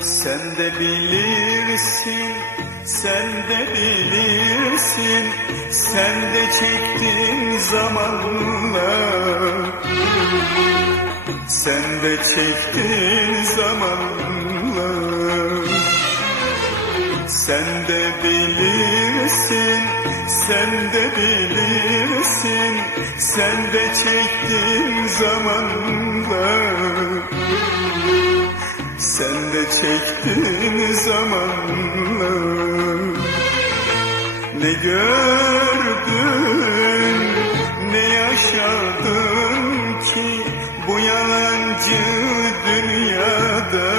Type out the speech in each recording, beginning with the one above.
Sen de bilirsin, sen de bilirsin, sen de çektin zamanla. Sen de çektin zamanla. Sen de bilirsin sen de bilirsin, sen de çektin zamanla. Sen de çektin zamanla Ne gördün ne yaşadın ki Bu yalancı dünyada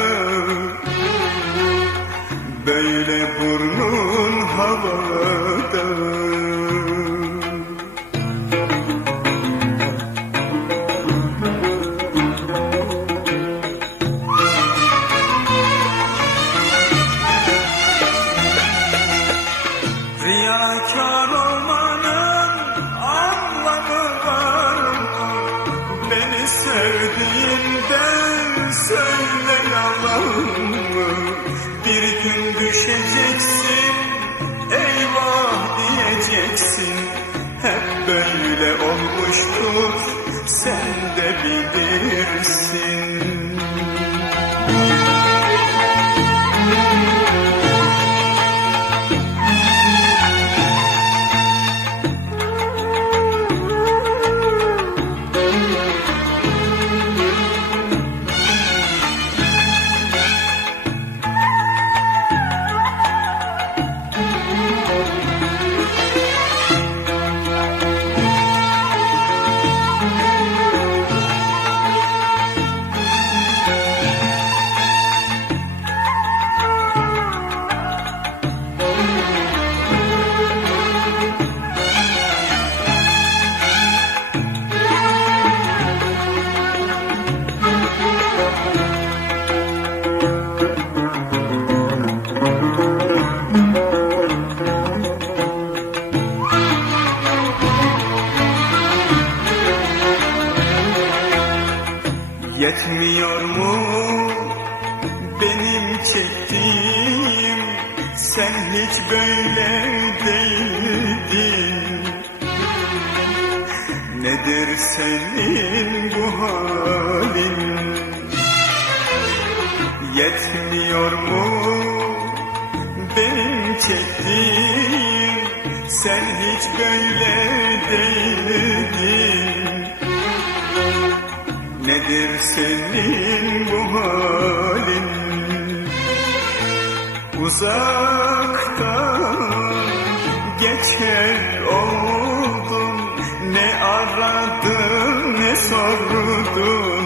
Böyle burnun havada bilirsin. Yetmiyor mu benim çektiğim? Sen hiç böyle değildin. Nedir senin bu halin? Yetmiyor mu benim çektiğim? Sen hiç böyle değildin Nedir senin bu halin? Uzaktan geçer oldun. Ne aradın ne sordun?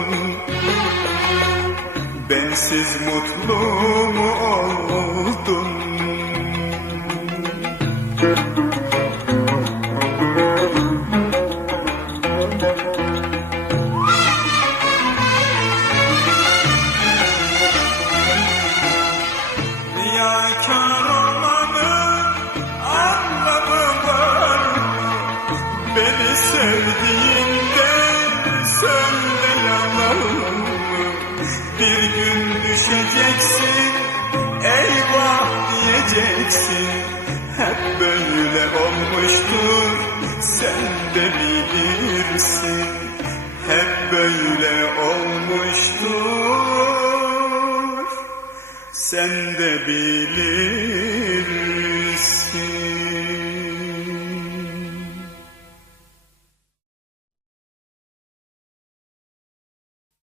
Bensiz mutlu mu oldun? Riyakar Beni sevdiğinde söyle yalan mı? Bir gün düşeceksin, eyvah diyeceksin. Hep böyle olmuştur, sen de bilirsin. Hep böyle olmuştur. Sen de bilirsin